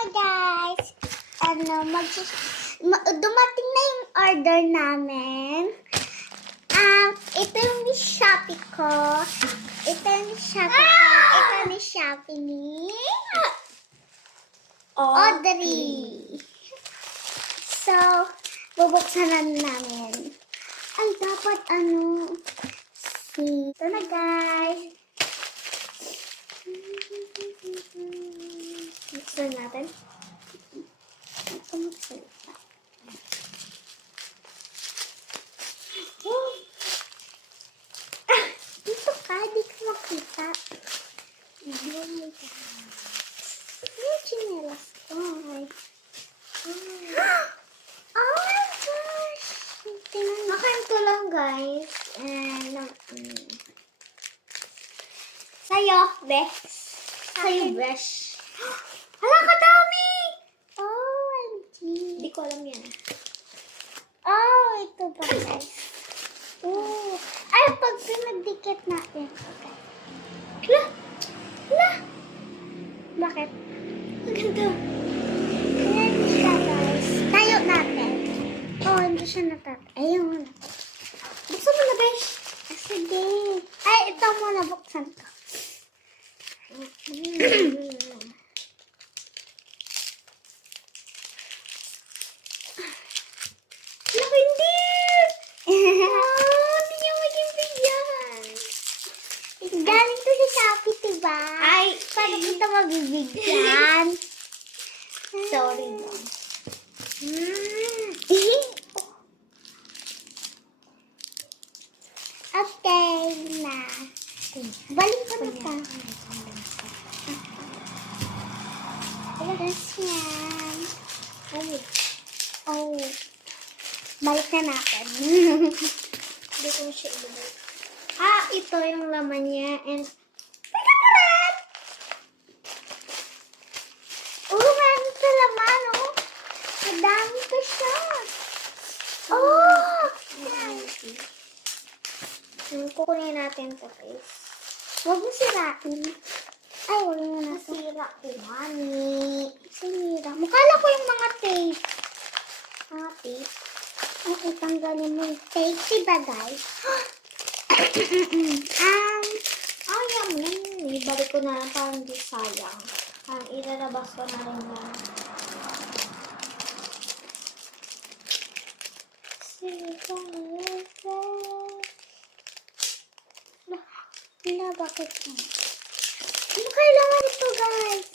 na guys. Dumating na yung order namin. Ito yung Shopee ko. Ito yung Shopee ni Audrey. So, bubuksan na namin. Ay, dapat ito na guys. Buksan natin. Ito magsalita. Oh! Dito ka, di ka makita. Oh my God. Yung chinelas ko. Oh my gosh! Makanto lang guys. Sa'yo, Bex. Sa'yo, brush. Hala, kadami! OMG. Hindi ko alam yan. Oh, ito ba guys? Oh. Ay, pag pinagdikit natin. Okay. Hala! Hala! Bakit? Ang ganda. Ayan siya guys. Tayo natin. Oh, hindi siya Ayun mo na. Buksan mo na, Besh. Sige. Ay, ito muna. Buksan ko. Naku, hindi! Hindi niya maging bigyan. Galing to sa Shopee, diba? Ay, paano kita mabibigyan? Sorry, mom. Okay na. Balik ko na pa. Alas yan. Oh. Balik na natin. Hindi ko siya ibalik. Ito yung laman niya. And pagkakarat! Meron sa laman, oh. Madami pa siya. Oh! Kukunin natin ito, guys. Huwag mo sirain. Ay, huwag mo na. Sira ko, mami. Sinira. Mukala ko yung mga tape. Mga tape. Okay, tanggalin mo yung tape. Diba, guys? Ayaw mo yun. Ibalik ko na lang parang di sayang. Ilalabas ko na rin yan. Bakit mo? Ano kailangan ito, guys?